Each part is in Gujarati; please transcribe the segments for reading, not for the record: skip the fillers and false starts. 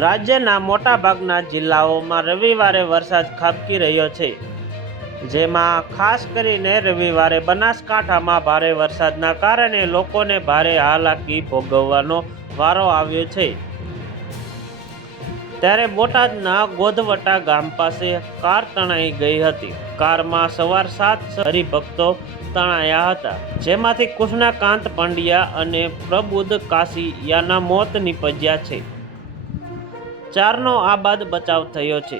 રાજ્યના મોટાભાગના જિલ્લાઓમાં રવિવારે વરસાદ ખાબકી રહ્યો છે, જેમાં ખાસ કરીને રવિવારે બનાસકાંઠામાં ભારે વરસાદના કારણે લોકોને ભારે હાલાકી ભોગવવાનો વારો આવ્યો છે। ત્યારે બોટાદના ગોધવટા ગામ પાસે કાર તણાઈ ગઈ હતી। કારમાં સવાર 7 હરિભક્તો તણાયા હતા, જેમાંથી કૃષ્ણકાંત પંડ્યા અને પ્રબુદ્ધ કાસિયાના મોત નીપજ્યા છે। 4નો આબાદ બચાવ થયો છે,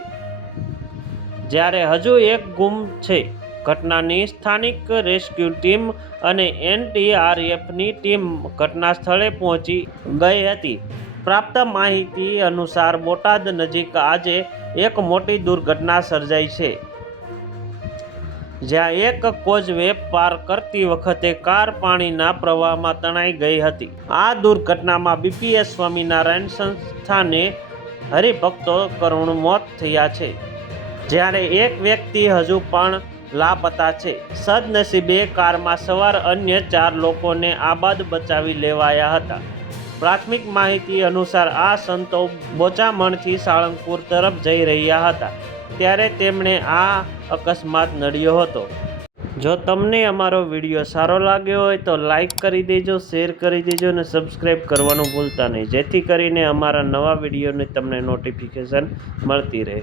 જ્યારે હજુ એક ગુમ છે। ઘટનાની સ્થાનિક રેસ્ક્યુ ટીમ અને NDRFની ટીમ ઘટના સ્થળે પહોંચી ગઈ હતી। પ્રાપ્ત માહિતી અનુસાર બોટાદ નજીક આજે એક મોટી દુર્ઘટના સર્જાઈ છે, જ્યાં એક કોઝવે પાર કરતી વખતે કાર પાણીના પ્રવાહમાં તણાઈ ગઈ હતી। આ દુર્ઘટનામાં BPS સ્વામિનારાયણ સંસ્થાને હરિભક્તો કરુણ મોત થયા છે, જ્યારે એક વ્યક્તિ હજુ પણ લાપતા છે। સદનસીબે કારમાં સવાર અન્ય 4 લોકોને આબાદ બચાવી લેવાયા હતા। પ્રાથમિક માહિતી અનુસાર આ સંતો બોચામણથી સાળંગપુર તરફ જઈ રહ્યા હતા, ત્યારે તેમને આ અકસ્માત નડ્યો હતો। જો તમને અમારો વિડીયો સારો લાગ્યો હોય તો લાઈક કરી દેજો, શેર કરી દેજો અને સબસ્ક્રાઈબ કરવાનું ભૂલતા નહીં, જેથી કરીને અમારા નવા વિડીયોની તમને નોટિફિકેશન મળતી રહે।